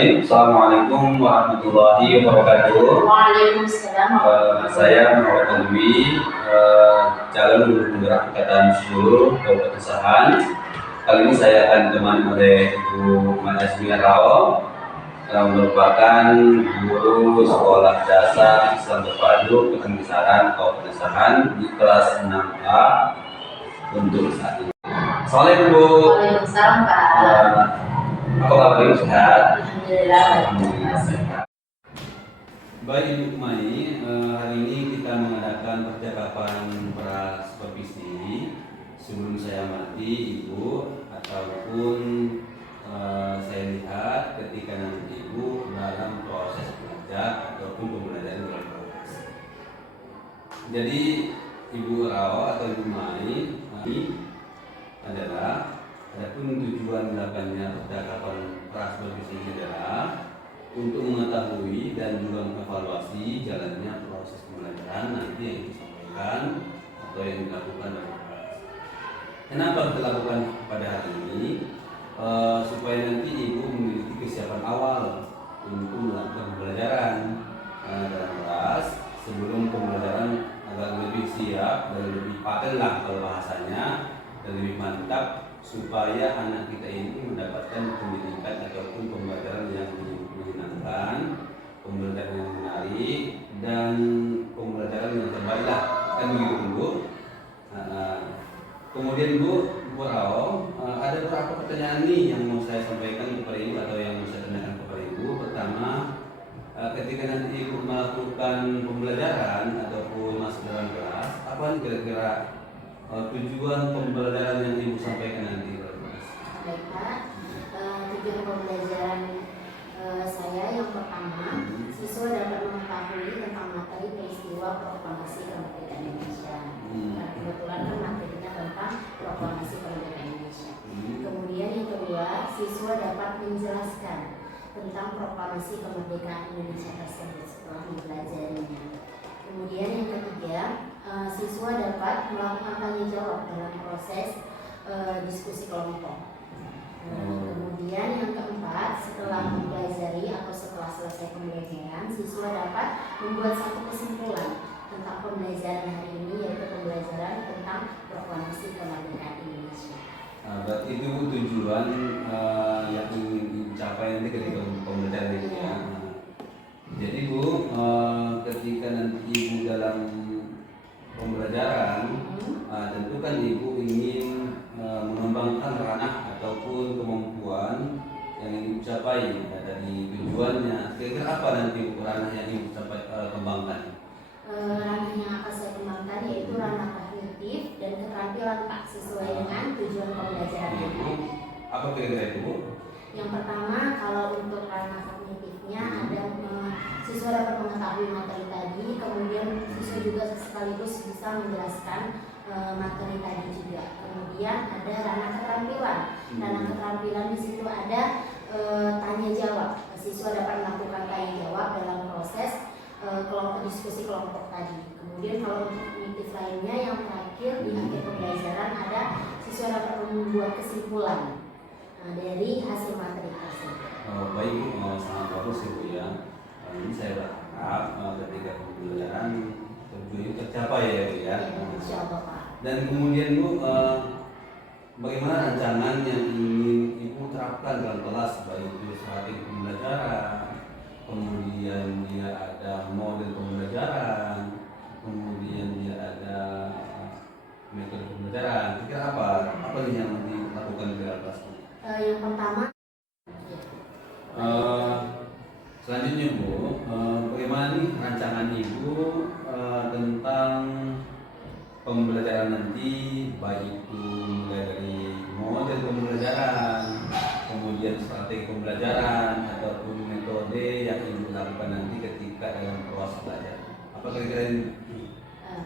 Bismillahirrahmanirrahim. Assalamualaikum warahmatullahi wabarakatuh. Waalaikumsalam. Saya Muhammad Alwi, calon guru penggerak Angkatan 10 Kabupaten Sahan. Kali ini saya akan ditemani oleh Ibu Mahasiswi Rao, yang merupakan guru sekolah dasar Islam Terpadu Kecamatan Kisaran Kabupaten Sahan di kelas 6A untuk saat ini. Assalamualaikum Bu. Waalaikumsalam Pak. Apa kabar Ibu, sehat? Alhamdulillah. Sehat. Baik Ibu Mai, hari ini kita mengadakan percakapan pra supervisi. Sebelum saya mati Ibu, ataupun saya lihat ketika nanti Ibu dalam proses belajar ataupun pembelajaran dalam proses. Jadi Ibu Rao atau Ibu Mai adalah adapun tujuan dilakukannya percakapan pra supervisi ini adalah untuk mengetahui dan juga mengevaluasi jalannya proses pembelajaran nanti yang disampaikan atau yang dilakukan dalam kelas. Kenapa kita lakukan pada hari ini? Supaya nanti Ibu memiliki kesiapan awal untuk melakukan pembelajaran dalam kelas sebelum pembelajaran agar lebih siap dan lebih paten lah kalau bahasanya, dan lebih mantap supaya anak kita ini mendapatkan pendidikan ataupun pembelajaran yang menyenangkan, pembelajaran yang menarik, dan pembelajaran yang terbaik lah, kan begitu Bu. Kemudian Bu Rao, ada beberapa pertanyaan nih yang mau saya sampaikan kepada Ibu atau yang mau saya tanyakan kepada Ibu. Pertama, ketika nanti Ibu melakukan pembelajaran ataupun masuk dalam kelas, apa kira-kira tujuan pembelajaran yang Ibu sampaikan nanti? Baik Pak, tujuan pembelajaran saya yang pertama, siswa dapat mengetahui tentang materi peristiwa proklamasi kemerdekaan Indonesia. Karena kebetulan kan materinya tentang proklamasi kemerdekaan Indonesia. Kemudian yang kedua, siswa dapat menjelaskan tentang proklamasi kemerdekaan Indonesia tersebut setelah mempelajarinya. Kemudian yang ketiga, siswa dapat melakukan tanya jawab dalam proses diskusi kelompok. Kemudian yang keempat, setelah mempelajari atau setelah selesai pembelajaran, siswa dapat membuat satu kesimpulan tentang pembelajaran hari ini, yaitu pembelajaran tentang proklamasi kemerdekaan Indonesia. Berarti itu tujuan yang ingin dicapai nanti ketika pembelajaran ini ya. Jadi Bu, ketika nanti Ibu dalam pembelajaran, tentu kan Ibu ingin mengembangkan ranah ataupun kemampuan yang ingin dicapai. Dari tujuannya, kira-kira apa nanti ranah yang ingin dicapai kembangkan? Ranah yang akan saya kembangkan yaitu ranah kognitif dan keterampilan Pak, sesuai dengan tujuan pembelajaran yang ada. Apa kira-kira itu Bu? Yang pertama, kalau untuk ranah kognitifnya ada siswa dapat mengetahui materi tadi, kemudian siswa juga sekaligus bisa menjelaskan materi tadi juga. Kemudian ada ranah keterampilan. Ranah keterampilan di situ ada tanya jawab. Siswa dapat melakukan tanya jawab dalam proses kelompok diskusi kelompok tadi. Kemudian kalau untuk kognitif lainnya yang terakhir di akhir pembelajaran ada siswa dapat membuat kesimpulan dari hasil materi tersebut. Baik Bu, sangat bagus Ibu ya. Ini saya berharap ketika pembelajaran tujuan tercapai ya Bu ya. Insya Allah Pak. Dan kemudian Bu, bagaimana rancangan yang ingin Ibu terapkan dalam kelas, baik itu strategi pembelajaran, kemudian dia ada model pembelajaran, kemudian dia ada metode pembelajaran. Kira apa nih yang nanti dilakukan di dalam kelas? Yang pertama, selanjutnya Bu, bagaimana nih rancangan Ibu tentang pembelajaran nanti, baik itu mulai dari model pembelajaran, kemudian strategi pembelajaran ataupun metode yang Ibu lakukan nanti ketika dalam proses belajar. Apa kira-kira ini?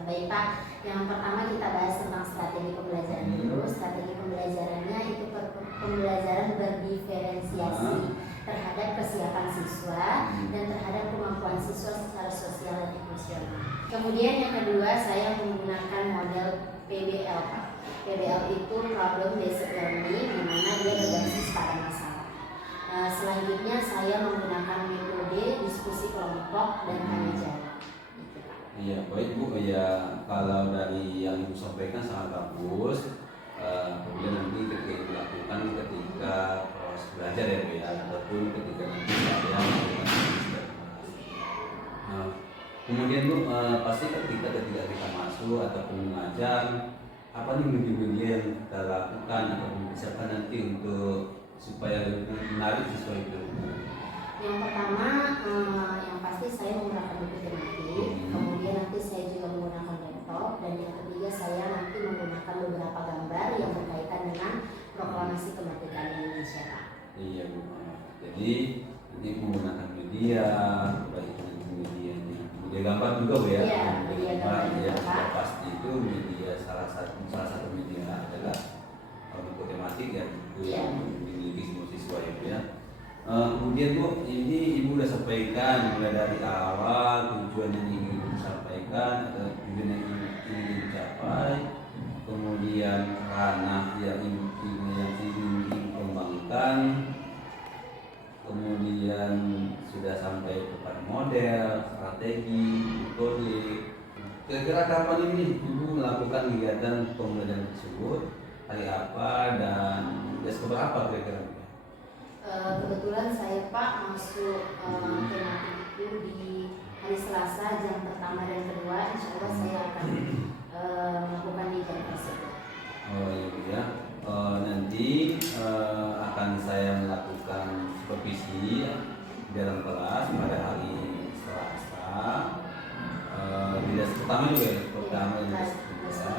Baik Pak, yang pertama kita bahas tentang strategi pembelajaran dulu. Strategi pembelajarannya itu pembelajaran berdiferensiasi terhadap kesiapan siswa dan terhadap kemampuan siswa secara sosial dan emosional. Kemudian yang kedua, saya menggunakan model PBL Pak. PBL itu problem based learning, di mana dia berbasis pada masalah. Selanjutnya saya menggunakan metode diskusi kelompok dan tanya jawab. Gitu, Pak. Iya, baik Bu. Ya, kalau dari yang Ibu sampaikan sangat bagus. Kemudian nanti ketika dilakukan ketika proses belajar ya Bu ya, ataupun ketika nanti saya melakukan studi. Kemudian Bu, pasti ketika kita masuk ataupun mengajar, apa nih media-media yang kita lakukan atau mempersiapkan nanti untuk supaya lebih menarik siswa itu? Yang pertama, yang pasti saya menggunakan buku tematik, kemudian nanti saya juga menggunakan laptop, dan yang ketiga saya nanti menggunakan beberapa gambar yang berkaitan dengan proklamasi kemerdekaan Indonesia, Pak. Iya Bu. Jadi nanti menggunakan media, baik itu media gambar juga Bu ya. Iya, media gambar ya, juga, Pak. pasti itu media salah satu media adalah buku tematik ya, itu Iya. yang dimiliki semua siswa ya Bu ya. Kemudian Bu, ini Ibu udah sampaikan mulai dari awal tujuan yang ingin Ibu sampaikan atau tujuan yang ingin dicapai, kemudian ranah yang ingin Ibu kembangkan, kemudian sudah sampai kepada model, strategi, metode. Kira-kira kapan ini Ibu melakukan kegiatan pembelajaran tersebut? Hari apa dan keberapa kira-kira? Kebetulan saya Pak masuk tematik itu di hari Selasa jam pertama dan kedua, insya Allah saya akan melakukan di jam tersebut. Oh iya Bu ya. Nanti akan saya melakukan supervisi dalam kelas pada hari Selasa. Tidak pertama juga ya, pertama dan kedua.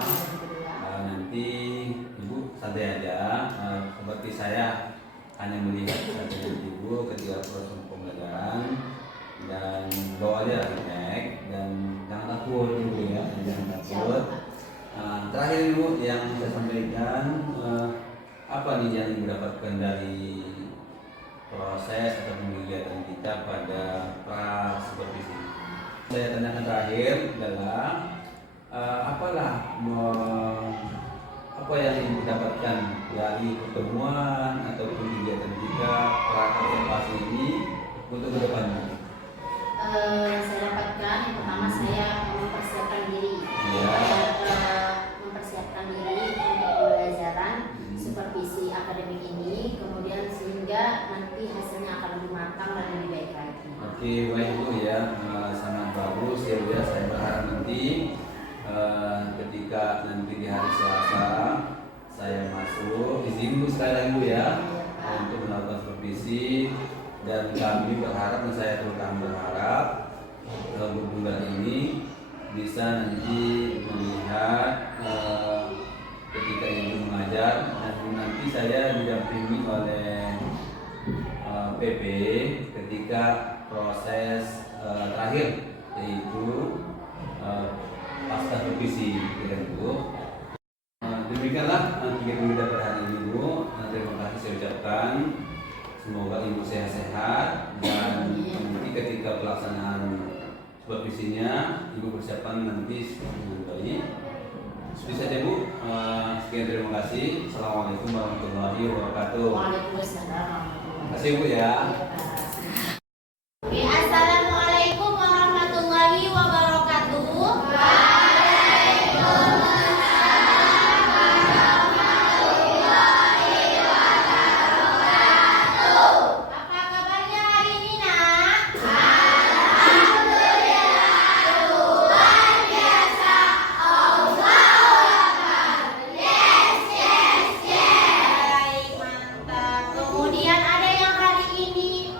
Nanti Ibu santai aja, seperti saya hanya melihat saja Ibu ketika proses pembelajaran, dan bawa aja refleks dan jangan takut Ibu ya, jangan takut. Terakhir Ibu yang saya sampaikan, apa nih yang Ibu dapatkan dari proses atau kegiatan kita pada pra supervisi? Saya tanyakan terakhir adalah apa yang Ibu dapatkan dari pertemuan ataupun kegiatan kita pra observasi ini untuk kedepannya? Saya dapatkan yang pertama saya mempersiapkan diri, mempersiapkan diri untuk pembelajaran supervisi akademik ini, kemudian sehingga nanti hasilnya akan lebih matang dan lebih baik lagi. Oke, baik Bu ya, sangat bagus ya Bu ya. Saya berharap nanti ketika nanti di hari Selasa saya masuk, izin Bu sekali lagi Bu ya, untuk melakukan supervisi, dan kami berharap, dan saya terutama berharap guru ini bisa nanti melihat ketika Ibu mengajar, dan nanti saya didampingi oleh PP ketika proses terakhir, yaitu pasca supervisi dengan Bu. Demikianlah kegiatan kita pada hari ini Bu. Terima kasih saya ucapkan. Semoga Ibu sehat-sehat, dan nanti ketika pelaksanaan supervisinya Ibu persiapkan nanti dengan baik. Seperti saja Bu. Sekian, terima kasih. Assalamualaikum warahmatullahi wabarakatuh. Waalaikumsalam. Terima kasih Bu ya. Assalamualaikum warahmatullahi wabarakatuh. Apa kabarnya hari ini, Nak? Alhamdulillah, luar biasa. Allahu Akbar. Yes. Baik, mantap. Kemudian ada yang hari ini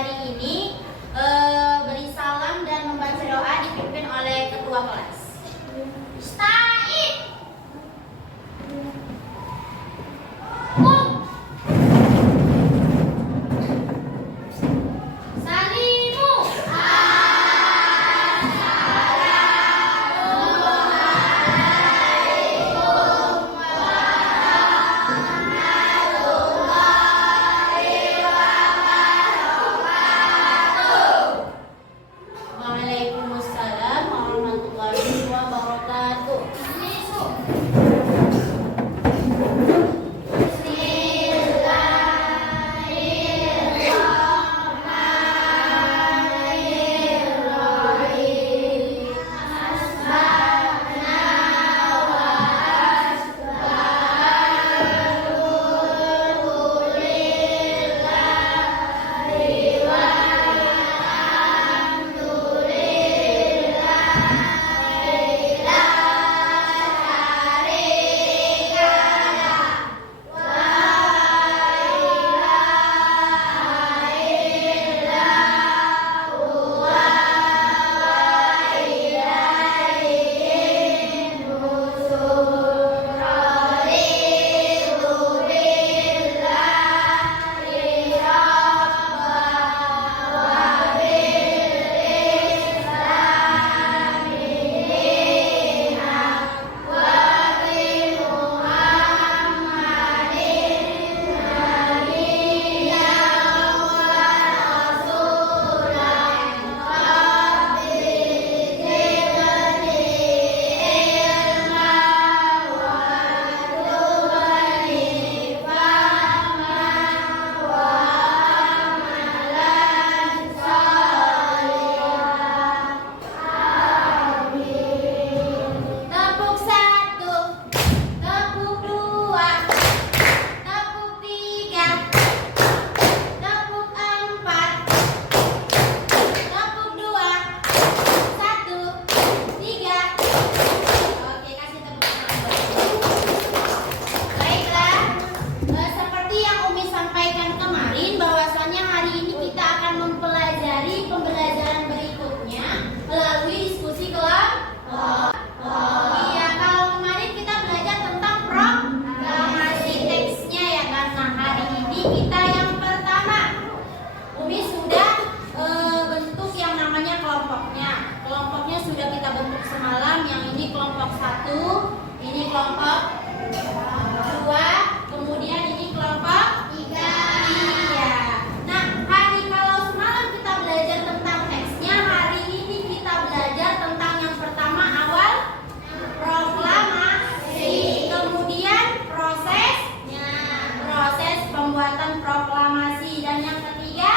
hari ini beri salam dan membaca doa dipimpin oleh ketua kelas. Ustaid. Salimu. Waalaikumsalam warahmatullahi wabarakatuh. Tepuk satu, tepuk dua, tepuk tiga, tepuk empat, tepuk dua, satu, tiga. Oke, kasih tepuk tangan. Baiklah, seperti yang Umi sampaikan kemarin, bahwasannya hari ini kita akan mempelajari pembelajaran berikutnya melalui diskusi kelompok. Iya, kalau kemarin kita belajar tentang proklamasi teksnya ya kan. Nah, hari ini kita yang pertama. Umi sudah bentuk yang namanya kelompoknya. Kelompoknya sudah kita bentuk semalam. Yang ini kelompok 1, ini kelompok 2, kemudian ini kelompok 3. Iya. Nah, kalau semalam kita belajar tentang teksnya, hari ini kita belajar tentang yang pertama awal proklamasi, kemudian proses pembuatan proklamasi, dan yang ketiga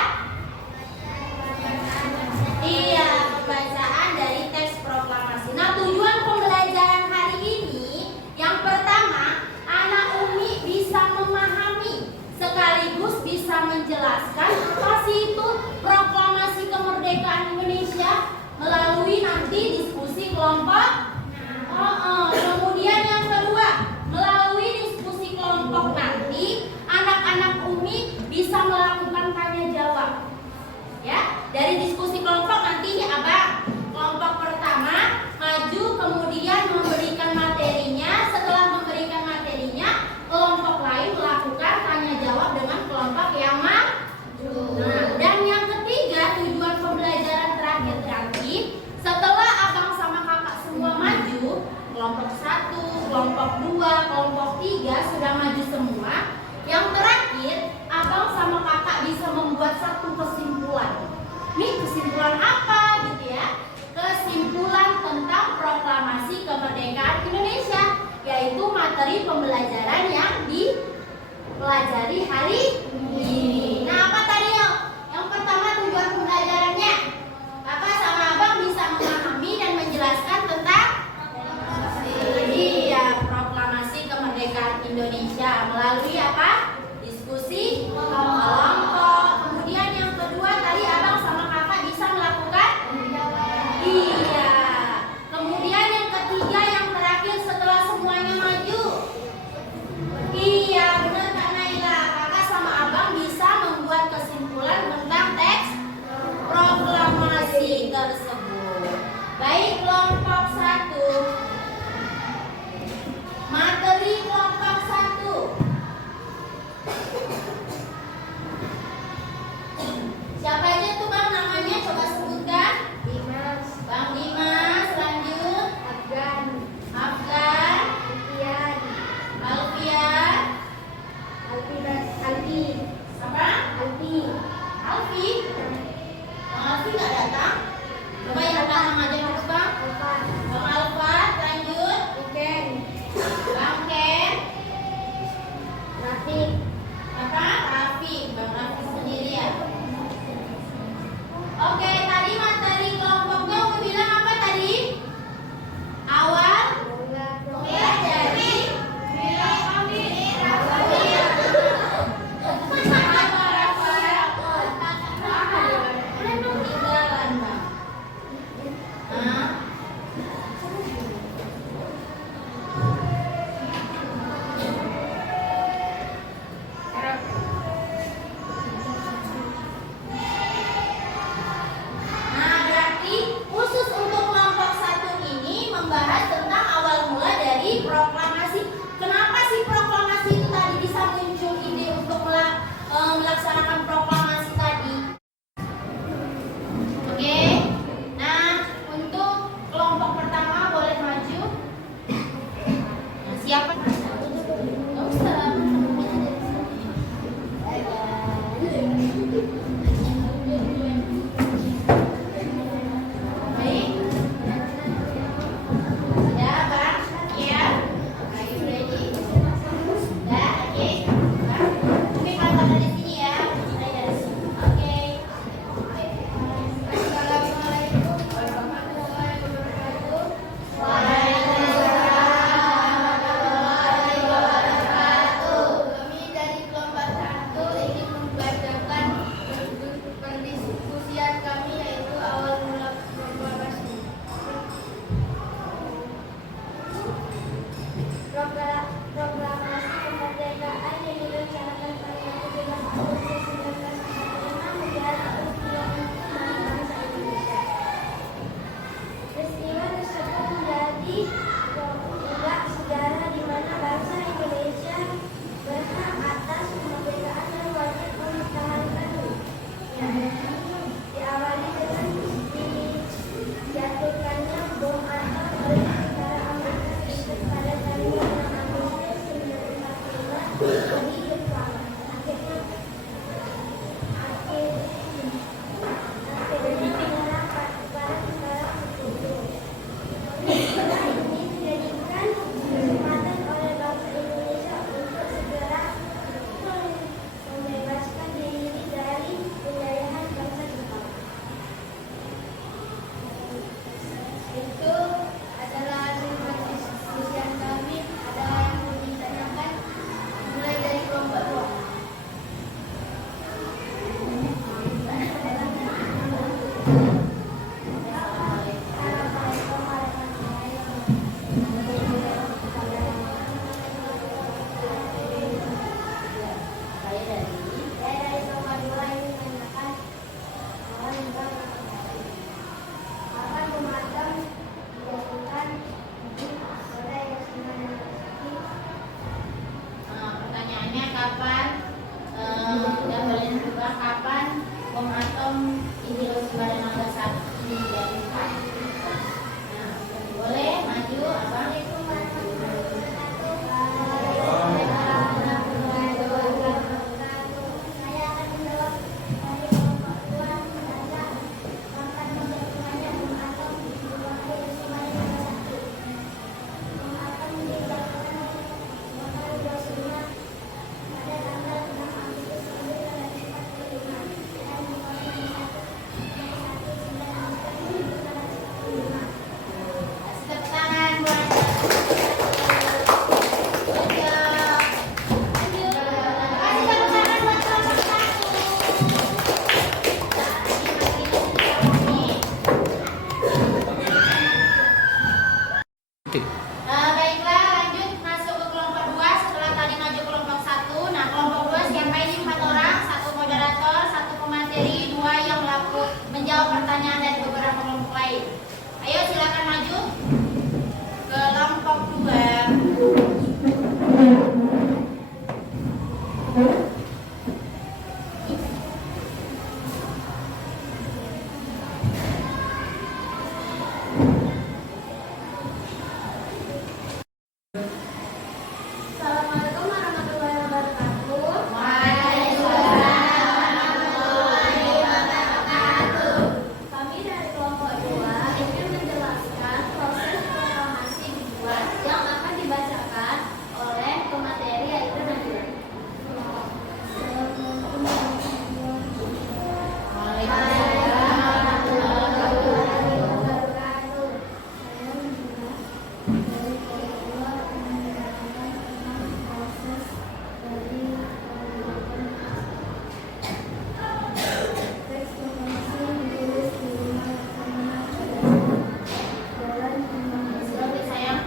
pembacaan dari teks proklamasi. Nah, tujuan pembelajaran hari ini yang pertama, anak Umi bisa memahami sekaligus bisa menjelaskan apa sih itu proklamasi kemerdekaan Indonesia melalui nanti diskusi kelompok. Kemudian yang kedua, melalui diskusi kelompok nanti anak-anak Umi bisa melakukan tanya jawab. Ya, dari diskusi kelompok nanti ini Abang, kelompok pertama maju kemudian memberikan materinya. Setelah memberikan materinya, kelompok lain melakukan tanya jawab dengan kelompok yang maju. Nah, dan yang ketiga, tujuan pembelajaran terakhir nanti setelah Abang sama Kakak semua maju, kelompok 1, kelompok 2, kelompok 3 sudah maju semua. Yang terakhir, Abang sama Kakak bisa membuat satu kesimpulan. Nih, kesimpulan apa gitu ya? Kesimpulan tentang proklamasi kemerdekaan Indonesia, yaitu materi pembelajaran yang dipelajari hari ini. Nah, apa tadi yang pertama tujuan pembelajarannya? Kakak sama Abang bisa memahami dan menjelaskan tentang proklamasi kemerdekaan Indonesia melalui apa? Diskusi kelompok. Kemudian yang kedua tadi Abang sama Kakak bisa melakukan Kemudian yang ketiga, yang terakhir setelah semuanya maju. Benar Kak Naila. Kakak sama Abang bisa membuat kesimpulan tentang teks Baik. Ayo silakan maju. Kelompok 2. Assalamualaikum warahmatullahi wabarakatuh. Kami dari kelompok 2 ingin menjelaskan proses proklamasi dibuat yang akan dibacakan oleh pemateri yaitu Najwa. Oke, sayang.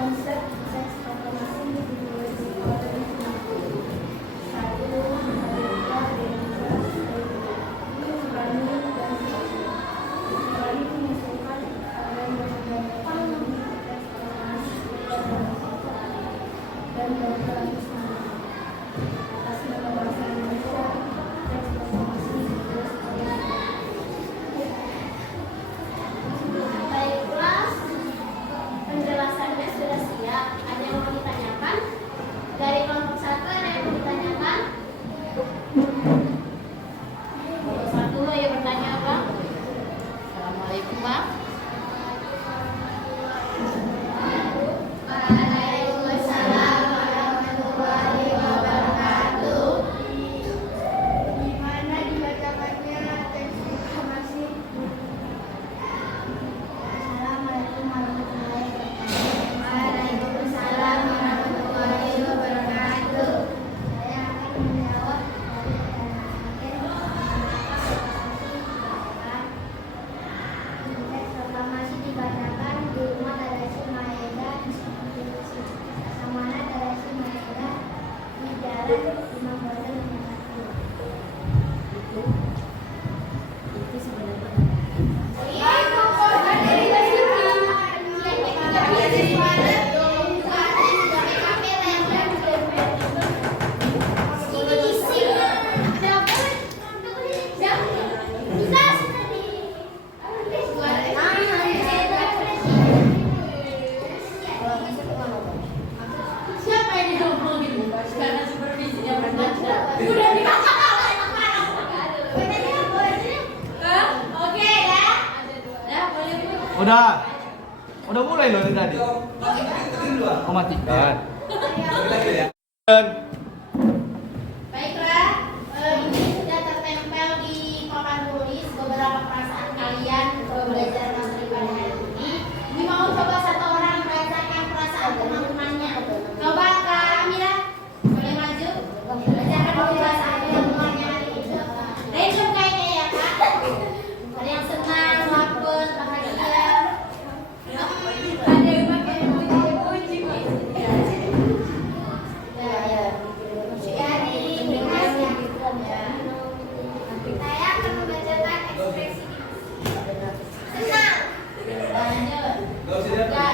Konsep seks proklamasi dimulai oleh satu berani mengusulkan dan berorganisasi atas nama bangsa Indonesia. Seks proklamasi ditulis oleh baiklah, penjelasannya sudah siap. Ada yang mau ditanyakan? Dari kelompok 1 ada yang mau ditanyakan? Kelompok 1 ayo bertanya apa? Assalamualaikum, Bang. Waalaikumsalam warahmatullahi wabarakatuh. Di mana dibacakannya teks proklamasi? Assalamualaikum warahmatullahi wabarakatuh. Waalaikumsalam warahmatullahi wabarakatuh. Saya akan menjawab teks proklamasi dibacakan di rumah Darasi Maeda, Samana Darasi Maeda, di Jalan Imam Bonjol nomor 1. Itu sebenarnya. Siapa yang dihubungin? Karena supervisinya berbaca. Sudah dibaca. Oke ya. Ya, boleh Bu. Udah mulai loh dari tadi. Oh matikan. Baiklah, ini sudah tertempel di papan tulis beberapa perasaan kalian belajar materi pada hari ini. Ini mau coba satu orang merasakan perasaan teman-temannya. Coba Kak Amira, boleh maju? Bacakan dulu perasaan teman-temannya hari ini. Random kayaknya ya Kak. Ada yang senang, lapar, bahagia. Ada yang pakai emoji-emoji. Ya. Saya akan membacakan ekspresi senang. Lanjut. Gak usah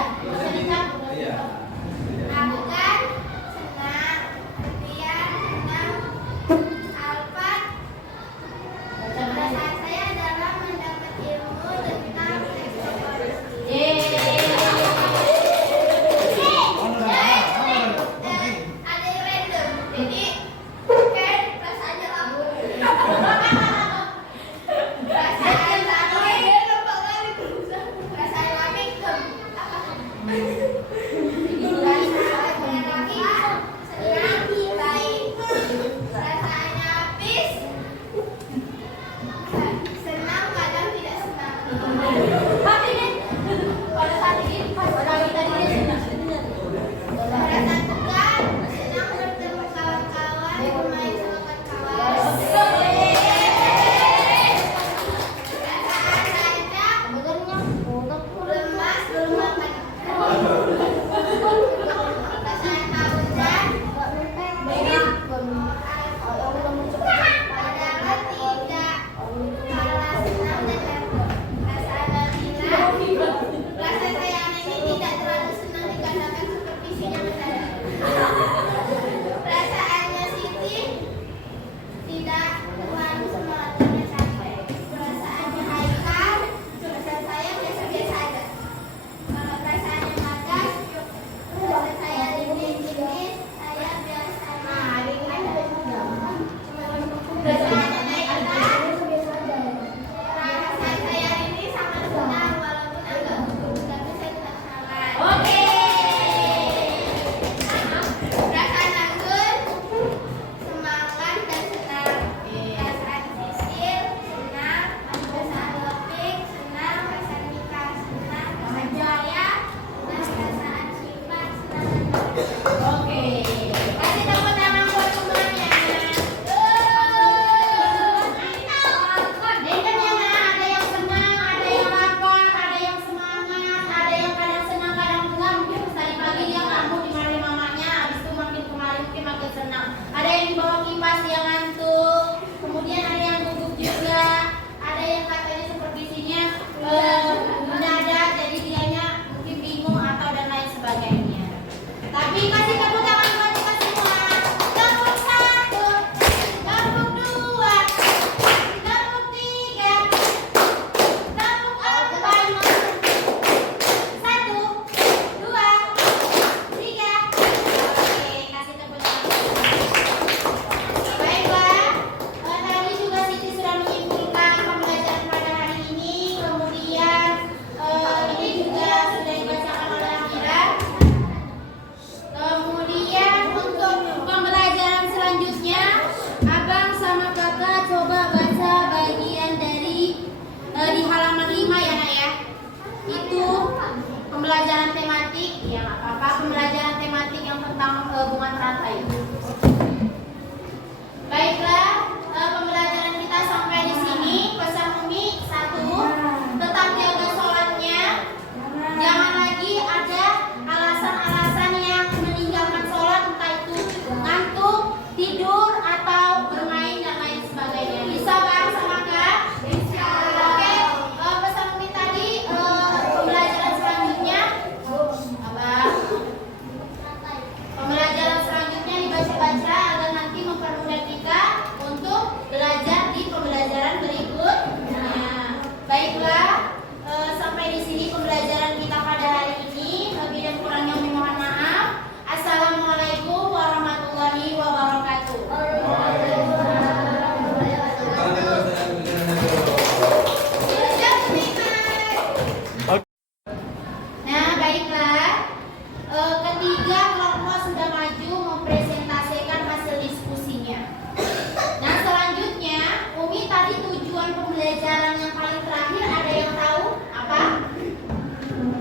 pembelajaran yang paling terakhir ada yang tahu apa?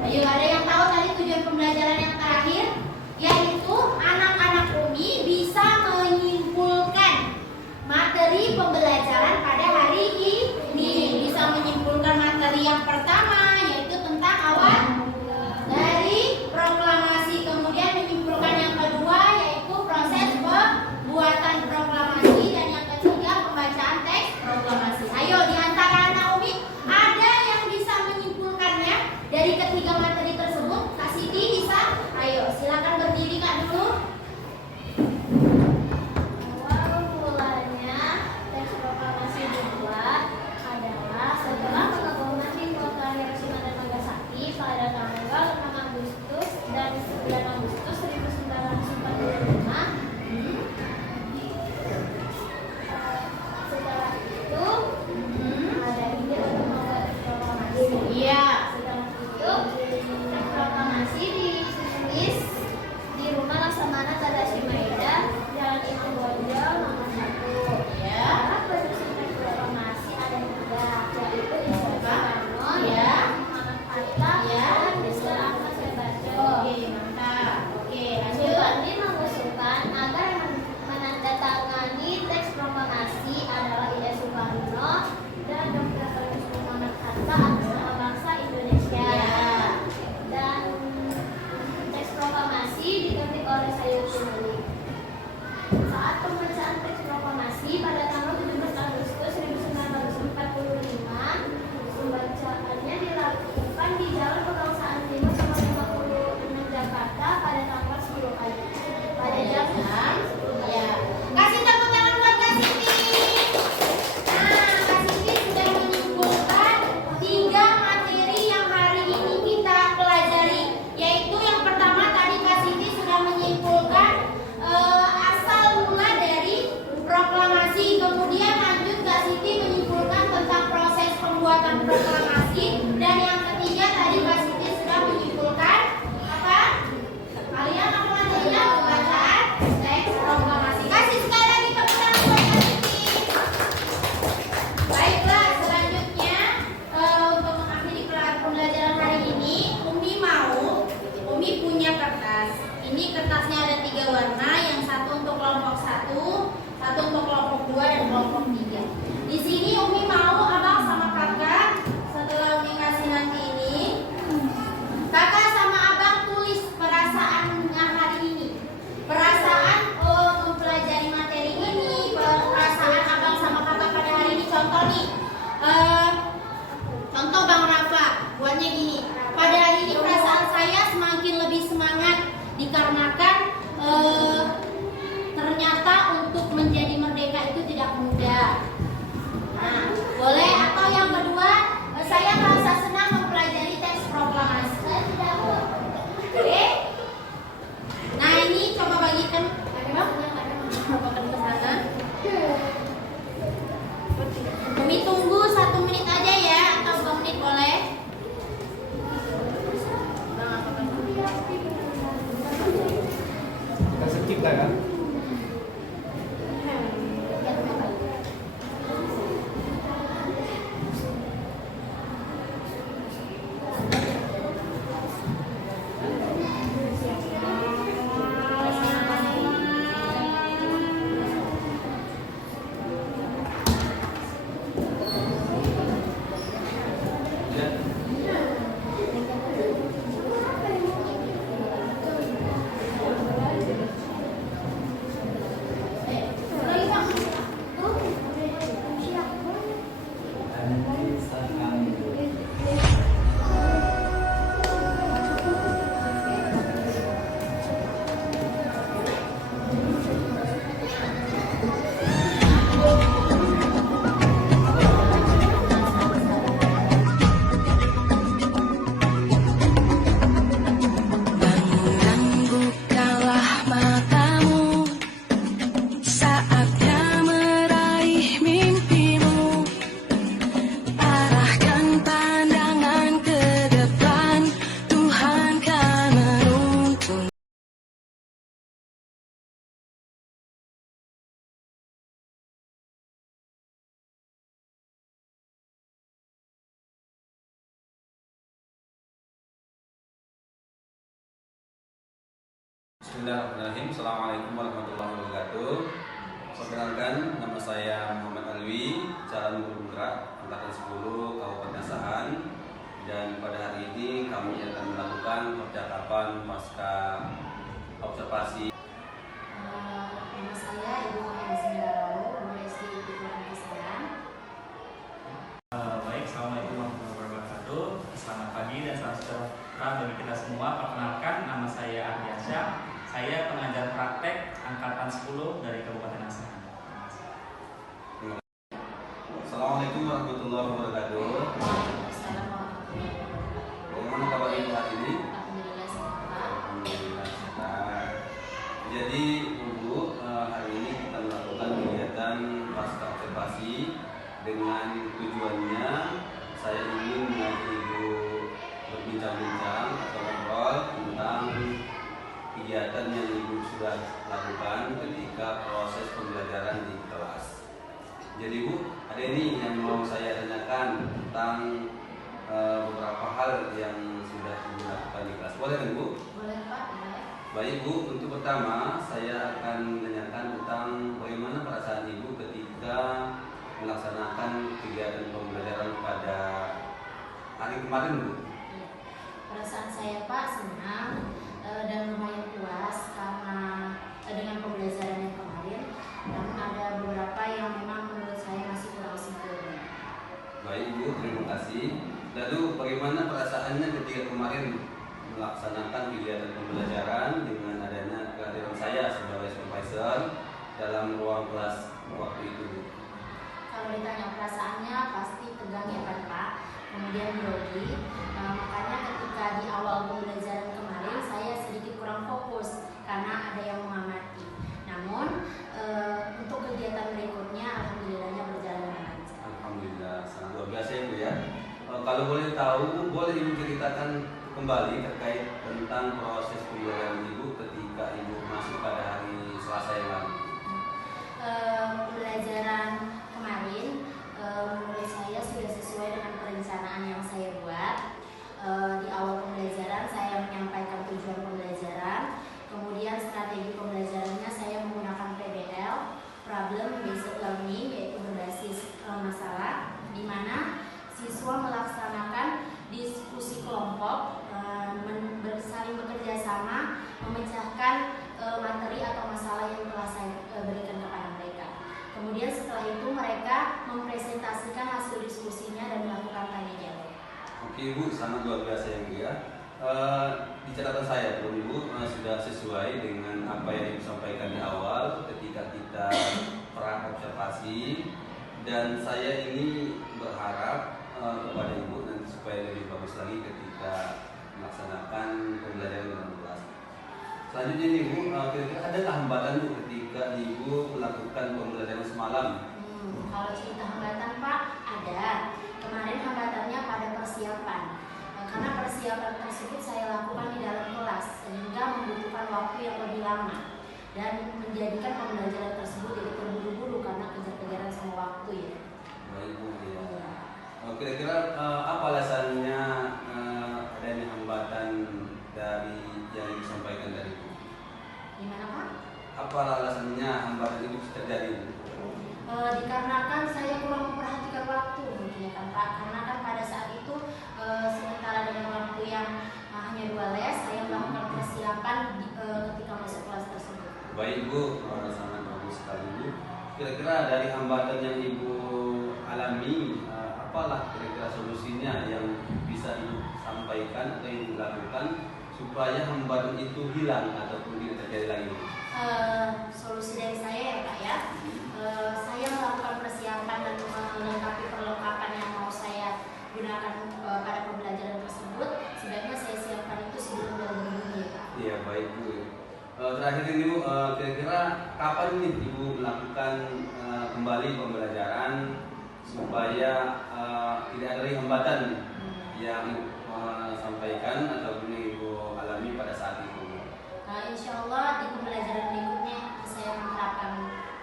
Ayo, ada yang tahu tadi tujuan pembelajaran yang terakhir? Yaitu anak-anak Umi bisa menyimpulkan materi pembelajaran pada hari ini. Bisa menyimpulkan materi yang pertama yaitu tentang awal dari proklamasi, kemudian menyimpulkan yang kedua yaitu proses pembuatan proklamasi, dan yang ketiga pembacaan teks proklamasi. Ayo, di antara anak Umi ada yang bisa menyimpulkannya dari ketiga materi tersebut? Kak Siti bisa? Ayo, silakan berdiri Kak dulu. Awal mulanya teks proklamasi dibuat adalah setelah pengeboman di kota Hiroshima dan Nagasaki pada tanggal 6 Agustus dan 9 Agustus 1945. Setelah itu ada ide untuk membuat proklamasi. Iya. Setelah itu teks proklamasi ditulis di rumah Laksamana Tadashi Maeda, Jalan Imam Bonjol nomor 1. Ya. Para penyusun teks proklamasi ada 3, yaitu Iswar Soekarno, Ya. Muhammad Hatta, Ya. dan Dr. Ahmad Subarjo. Oke, mantap. Oke, lanjut. Subandi mengusulkan agar menandatangani teks proklamasi adalah I.S. Soekarno dan Dr. Muhammad Hatta atas nama bangsa Indonesia. Ya. Dan teks proklamasi diketik oleh Sayuti Malik. Saat pembacaan teks proklamasi pada tanggal 17 Agustus 1945, pembacaannya dilakukan di Jalan Kebangsaan Timur nomor 56 Jakarta pada tanggal 10 pagi. Pada jam 10 Ya. Kasih tepuk tangan buat Kak Siti. Nah, Kak Siti sudah menyimpulkan 3 materi yang hari ini kita pelajari. Yaitu yang pertama tadi Kak Siti sudah menyimpulkan asal mula dari proklamasi. Kemudian lanjut Kak Siti menyimpulkan tentang proses pembuatan proklamasi. Dan yang ketiga tadi Kak Siti sudah menyimpulkan apa? Kalian apa materinya? Pembacaan teks proklamasi. Kasih sekali lagi tepuk tangan buat Kak Siti. Baiklah, selanjutnya untuk mengakhiri pembelajaran hari ini, Umi punya kertas. Ini kertasnya ada 3 warna, yang satu untuk kelompok 1, satu untuk kelompok 2, dan kelompok 3. Di sini Umi mau abang sama kakak, setelah Umi kasih nanti ini, kakak sama abang tulis perasaannya hari ini. Perasaan mempelajari materi ini, perasaan abang sama kakak pada hari ini. Contoh nih, contoh Bang Rafa, buatnya gini. Pada hari ini perasaan saya semakin lebih semangat dikarenakan ternyata untuk menjadi merdeka itu tidak mudah. Nah, boleh. Atau yang kedua, saya merasa senang mempelajari teks proklamasi. Oke. Nah, ini coba bagikan. Bagikan ke sana. Umi tunggu 1 menit aja ya, atau 2 menit boleh. Bismillahirrahmanirrahim. Assalamualaikum warahmatullahi wabarakatuh. Perkenalkan, nama saya Muhammad Alwi, calon guru penggerak angkatan 10 Kabupaten Asahan. Dan pada hari ini kami akan melakukan percakapan pasca observasi. Nama saya Ibu Muhammad Zindarau, Guru SD di Kabupaten Asahan. Baik, Assalamualaikum warahmatullahi wabarakatuh. Selamat pagi dan salam sejahtera bagi kita semua. Perkenalkan, nama saya Ardiansyah. Saya pengajar praktek angkatan 10 dari Kabupaten Asahan. Assalamualaikum warahmatullahi wabarakatuh. Assalamualaikum warahmatullahi wabarakatuh. Bagaimana kabar Ibu hari ini? Alhamdulillah sehat, Pak. Alhamdulillah sehat. Jadi Ibu, hari ini kita melakukan kegiatan pasca observasi dengan tujuannya saya ingin mengajak Ibu berbincang-bincang atau ngobrol tentang kegiatan yang Ibu sudah lakukan ketika proses pembelajaran di kelas. Jadi Bu, ada ini yang mau saya tanyakan tentang beberapa hal yang sudah Ibu lakukan di kelas. Boleh kan Bu? Boleh Pak? Boleh. Baik Bu, untuk pertama saya akan menanyakan tentang bagaimana perasaan Ibu ketika melaksanakan kegiatan pembelajaran pada hari kemarin Bu. Iya. Perasaan saya Pak senang dan lumayan puas karena dengan pembelajaran yang kemarin, namun ada beberapa yang memang menurut saya masih kurang sempurna. Baik Bu, terima kasih. Lalu bagaimana perasaannya ketika kemarin melaksanakan kegiatan pembelajaran dengan adanya kehadiran saya sebagai supervisor dalam ruang kelas waktu itu Bu? Kalau ditanya perasaannya pasti tegang ya kan Pak, kemudian grogi. Makanya ketika di awal pembelajaran kemarin saya sedikit kurang fokus karena ada yang mengamati. Namun untuk kegiatan berikutnya alhamdulillahnya berjalan dengan lancar. Alhamdulillah, sangat luar biasa ya Bu ya. Kalau boleh tahu, boleh Ibu ceritakan kembali terkait tentang proses pembelajaran Ibu ketika Ibu masuk pada hari Selasa yang lalu. Pembelajaran kemarin menurut saya sudah sesuai dengan perencanaan yang saya buat. Di awal pembelajaran saya menyampaikan tujuan pembelajaran, kemudian strategi pembelajarannya saya menggunakan PBL, Problem Based Learning, yaitu berbasis masalah, di mana siswa melaksanakan diskusi kelompok, saling bekerja sama, memecahkan materi atau masalah yang telah saya berikan kepada mereka. Kemudian setelah itu mereka mempresentasikan hasil diskusinya dan melakukan tanya jawab. Oke Bu, sangat luar biasa ya Bu ya. Di catatan saya Bu, sudah sesuai dengan apa yang Ibu sampaikan di awal ketika kita pra observasi, dan saya ini berharap kepada Ibu nanti supaya lebih bagus lagi ketika melaksanakan pembelajaran dalam kelas. Selanjutnya nih Bu, kira-kira adakah hambatan Bu ketika Ibu melakukan pembelajaran semalam? Kalau cerita hambatan Pak, ada. Kemarin hambatannya pada persiapan. Karena persiapan tersebut saya lakukan di dalam kelas sehingga membutuhkan waktu yang lebih lama dan menjadikan pembelajaran tersebut jadi terburu-buru karena kejar-kejaran sama waktu ya. Baik Bu ya. Kira-kira apa alasannya adanya hambatan dari yang disampaikan dari Bu? Gimana Pak? Apa alasannya hambatan itu bisa terjadi Bu? Dikarenakan saya kurang memperhatikan waktu mungkin ya kan Pak, karena kan pada saat itu sementara dengan waktu yang hanya 2 les saya melakukan persiapan ketika masuk kelas tersebut. Baik Bu, sangat bagus sekali Bu. Kira-kira dari hambatan yang Ibu alami, apalah kira-kira solusinya yang bisa Ibu sampaikan atau yang dilakukan supaya hambatan itu hilang ataupun tidak terjadi lagi? Solusi dari saya ya Pak ya, saya melakukan persiapan dan melengkapi perlengkapan yang mau saya gunakan pada pembelajaran tersebut. Sebaiknya saya siapkan itu sebelum berhenti ya Pak. Iya baik Bu. Terakhir ini Bu, kira-kira kapan nih Ibu melakukan kembali pembelajaran supaya tidak ada lagi hambatan yang sampaikan ataupun Ibu alami pada saat itu? Insya Allah di pembelajaran berikutnya saya menerapkan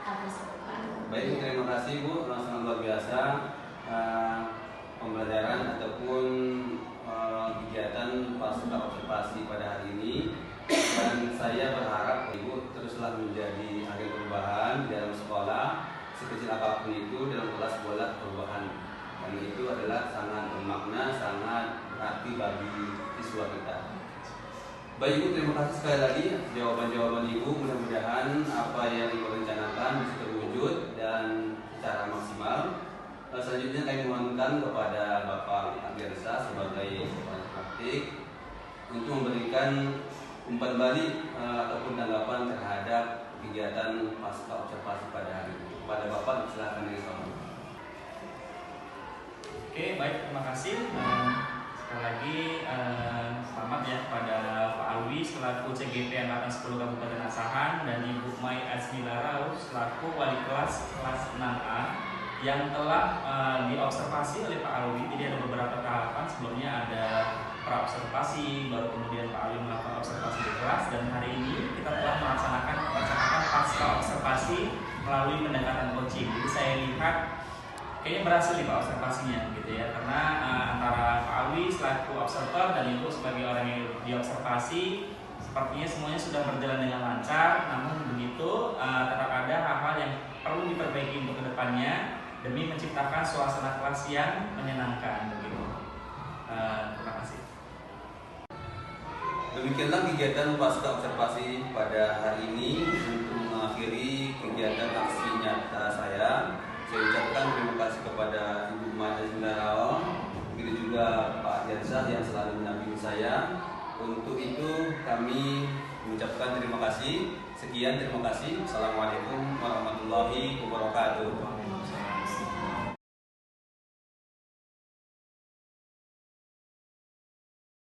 hal tersebut Pak. Baik, terima kasih Bu, sangat luar biasa pembelajaran ataupun kegiatan pasca observasi pada hari ini, dan saya berharap itu adalah sangat bermakna, sangat berarti bagi siswa kita. Baik Ibu, terima kasih sekali lagi jawaban-jawaban Ibu. Mudah-mudahan apa yang Ibu rencanakan bisa terwujud dan secara maksimal. Selanjutnya kami mohonkan kepada Bapak Agirsa sebagai kepala praktik untuk memberikan umpan balik ataupun tanggapan terhadap kegiatan pasca observasi pada hari ini. Kepada Bapak, silakan direkam. Oke, baik, terima kasih. Sekali lagi selamat ya kepada Pak Alwi selaku CGP Angkatan 10 Kabupaten Asahan dan Ibu Mai Asmilarau selaku wali kelas 6A yang telah diobservasi oleh Pak Alwi. Jadi ada beberapa tahapan, sebelumnya ada praobservasi, baru kemudian Pak Alwi melakukan observasi di kelas, dan hari ini kita telah melaksanakan pasca observasi melalui pendekatan coaching. Jadi saya lihat kayaknya berhasil nih Pak observasinya gitu ya, karena antara Pak Alwi selaku observer dan Ibu sebagai orang yang diobservasi sepertinya semuanya sudah berjalan dengan lancar. Namun begitu tetap ada hal-hal yang perlu diperbaiki untuk kedepannya demi menciptakan suasana kelas yang menyenangkan begitu. Terima kasih. Demikianlah kegiatan pasca observasi pada hari ini. Untuk mengakhiri kegiatan aksi nyata saya ucapkan terima kasih kepada Ibu Mai Asmilarau, begitu juga Pak Agirsa yang selalu mendampingi saya. Untuk itu kami mengucapkan terima kasih. Sekian, terima kasih. Assalamualaikum.